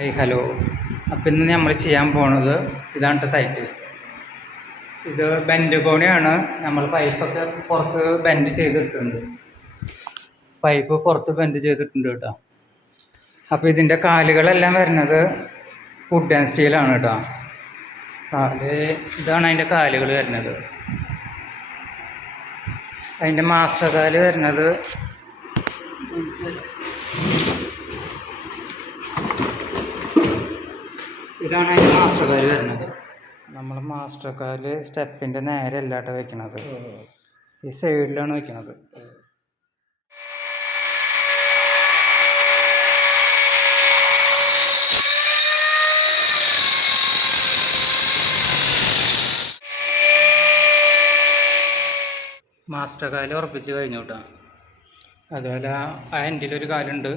Hi hello. അപ്പം ഇന്ന് നമ്മൾ ചെയ്യാൻ പോണത് ഇതാണ് സൈറ്റ്. ഇത് ബെൻഡ് കോണിയാണ്. നമ്മൾ പൈപ്പൊക്കെ പുറത്ത് ബെൻഡ് ചെയ്തിട്ടുണ്ട്. പൈപ്പ് പുറത്ത് ബെൻഡ് ചെയ്തിട്ടുണ്ട് കേട്ടോ. അപ്പോൾ ഇതിൻ്റെ കാലുകളെല്ലാം വരുന്നത് വുഡ് ആൻഡ് സ്റ്റീലാണ് കേട്ടോ. ഇതാണ് അതിൻ്റെ കാലുകൾ വരുന്നത്. അതിൻ്റെ മാസ്റ്റർ കാല് വരുന്നത് ഇതാണ് അതിൻ്റെ മാസ്റ്റർ കാല് വരുന്നത്. നമ്മൾ മാസ്റ്റർ കാല് സ്റ്റെപ്പിൻ്റെ നേരെ അല്ലാട്ടോ വെക്കണത്, ഈ സൈഡിലാണ് വെക്കണത്. മാസ്റ്റർ കാല് ഉറപ്പിച്ച് കഴിഞ്ഞു കേട്ടോ. അതുപോലെ ആ എൻഡിലൊരു കാലുണ്ട്,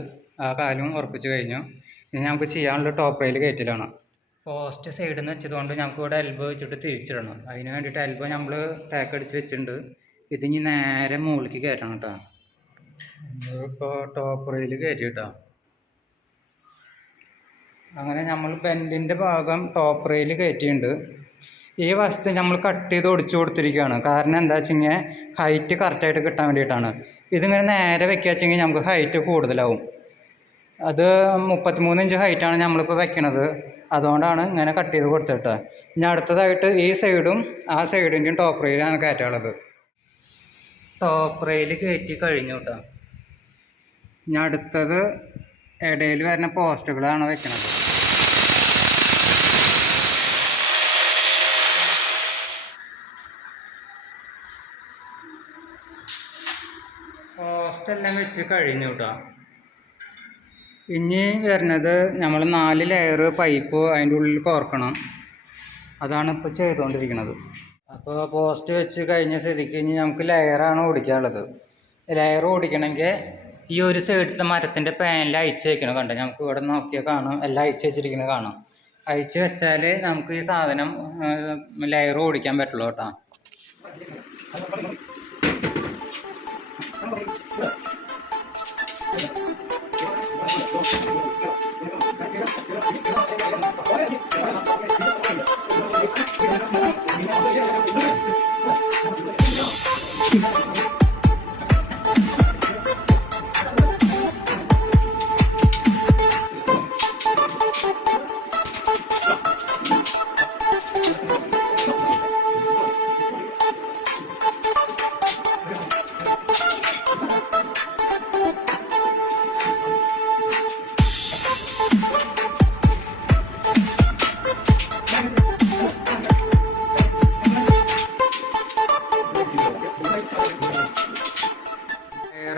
ആ കാലും ഉറപ്പിച്ച് കഴിഞ്ഞു. ഇനി നമുക്ക് ചെയ്യാനുള്ള ടോപ്പ് റെയിൽ കയറ്റലാണ്. പോസ്റ്റ് സൈഡിൽ നിന്ന് വെച്ചതുകൊണ്ട് നമുക്ക് ഇവിടെ എൽബോ വെച്ചിട്ട് തിരിച്ചിടണം. അതിന് വേണ്ടിയിട്ട് എൽബോ നമ്മൾ ടാക്ക് അടിച്ച് വെച്ചിട്ടുണ്ട്. ഇതിനി നേരെ മുകളിലേക്ക് കയറ്റണം കേട്ടോ. നമ്മളിപ്പോൾ ടോപ്പ് റെയിൽ കയറ്റി കേട്ടോ. അങ്ങനെ നമ്മൾ ബെൻഡിൻ്റെ ഭാഗം ടോപ്പ് റെയിൽ കയറ്റിയിട്ടുണ്ട്. ഈ വസ്തു നമ്മൾ കട്ട് ചെയ്ത് ഒടിച്ചു കൊടുത്തിരിക്കുകയാണ്. കാരണം എന്താ വെച്ചെങ്കിൽ ഹൈറ്റ് കറക്റ്റായിട്ട് കിട്ടാൻ വേണ്ടിയിട്ടാണ്. ഇതിങ്ങനെ നേരെ വെക്കുക വെച്ചെങ്കിൽ നമുക്ക് ഹൈറ്റ് കൂടുതലാവും. അത് 33 ഇഞ്ച് ഹൈറ്റാണ് നമ്മളിപ്പോൾ വെക്കണത്. അതുകൊണ്ടാണ് ഇങ്ങനെ കട്ട് ചെയ്ത് കൊടുത്തിട്ട്. ഇനി അടുത്തതായിട്ട് ഈ സൈഡും ആ സൈഡിൻ്റെയും ടോപ്പ് റെയിലാണ് കയറ്റാനുള്ളത്. ടോപ്പ് റെയിൽ കയറ്റി കഴിഞ്ഞു കേട്ടോ. ഇനി അടുത്തത് ഇടയിൽ വരുന്ന പോസ്റ്റുകളാണ് വെക്കണത്. പോസ്റ്റെല്ലാം വെച്ച് കഴിഞ്ഞു കേട്ടോ. ഇനി വരുന്നത് നമ്മൾ 4 ലെയർ പൈപ്പ് അതിൻ്റെ ഉള്ളിൽ കോർക്കണം. അതാണ് ഇപ്പോൾ ചെയ്തുകൊണ്ടിരിക്കുന്നത്. അപ്പോൾ പോസ്റ്റ് വെച്ച് കഴിഞ്ഞ സ്ഥിതിക്ക് ഇനി നമുക്ക് ലെയറാണ് ഓടിക്കാനുള്ളത്. ലെയർ ഓടിക്കണമെങ്കിൽ ഈ ഒരു സൈഡിലത്തെ മരത്തിൻ്റെ പാനൽ അയച്ച് വെക്കണം. കണ്ടോ, നമുക്ക് ഇവിടെ നോക്കിയാൽ കാണാം, എല്ലാം അയച്ച് വെച്ചിരിക്കുന്നത് കാണാം. അയച്ച് വെച്ചാൽ നമുക്ക് ഈ സാധനം ലെയർ ഓടിക്കാൻ പറ്റുള്ളൂ കേട്ടോ.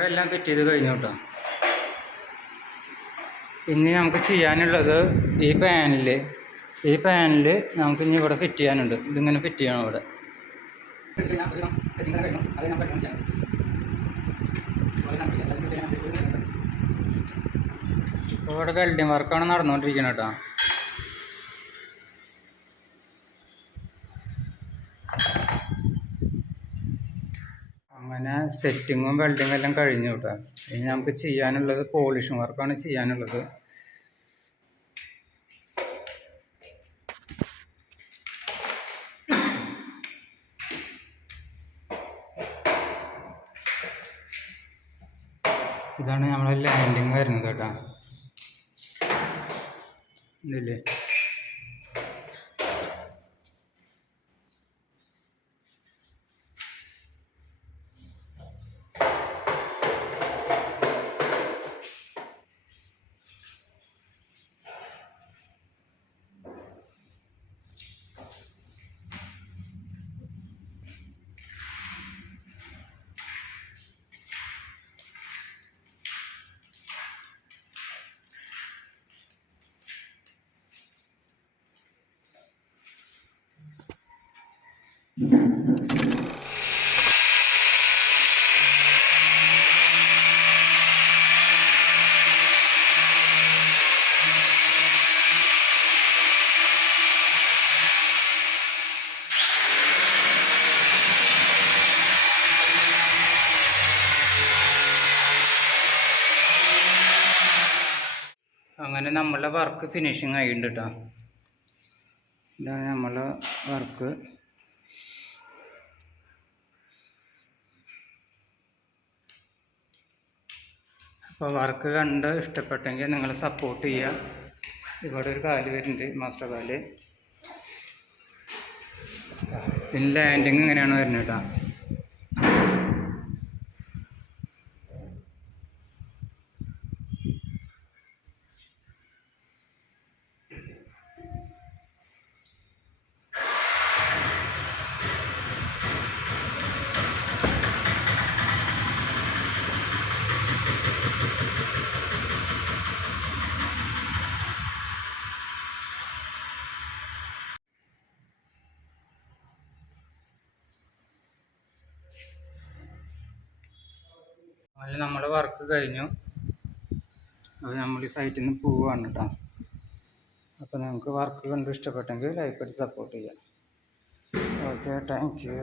എല്ലാം ഫിറ്റ് ചെയ്ത് കഴിഞ്ഞു കേട്ടോ. ഇനി നമുക്ക് ചെയ്യാനുള്ളത് ഈ പാനൽ നമുക്ക് ഇനി ഇവിടെ ഫിറ്റ് ചെയ്യാനുണ്ട്. ഇതിങ്ങനെ ഫിറ്റ് ചെയ്യണം ഇവിടെ. ഇവിടെ വെൽഡിങ് വർക്കാണ് നടന്നുകൊണ്ടിരിക്കുന്നത് കേട്ടോ. അങ്ങനെ സെറ്റിങ്ങും വെൽഡിങ്ങും എല്ലാം കഴിഞ്ഞു കേട്ടോ. ഇനി നമുക്ക് ചെയ്യാനുള്ളത് പോളിഷിങ് വർക്കാണ് ചെയ്യാനുള്ളത്. ഇതാണ് നമ്മളെ ലാൻഡിങ് വരുന്നത് കേട്ടോ. ഇതില്ലേ, അങ്ങനെ അങ്ങനെ നമ്മളെ വർക്ക് ഫിനിഷിങ് ആയിട്ടുണ്ട് കേട്ടോ. ഇതാണ് നമ്മളെ വർക്ക്. അപ്പോൾ വർക്ക് കണ്ട് ഇഷ്ടപ്പെട്ടെങ്കിൽ നിങ്ങൾ സപ്പോർട്ട് ചെയ്യുക. ഇവിടെ ഒരു കാല് വരുന്നുണ്ട്, മാസ്റ്റർ കാല്. പിന്നെ ലാൻഡിങ് ഇങ്ങനെയാണ് വരുന്നത് കേട്ടോ. അതിൽ നമ്മുടെ വർക്ക് കഴിഞ്ഞു. അപ്പോൾ നമ്മൾ ഈ സൈറ്റിൽ നിന്ന് പോവുകയാണ് കേട്ടോ. അപ്പോൾ നിങ്ങൾക്ക് വർക്ക് കണ്ട് ഇഷ്ടപ്പെട്ടെങ്കിൽ ലൈക്ക് അടിച്ച് സപ്പോർട്ട് ചെയ്യാം. Okay, thank you.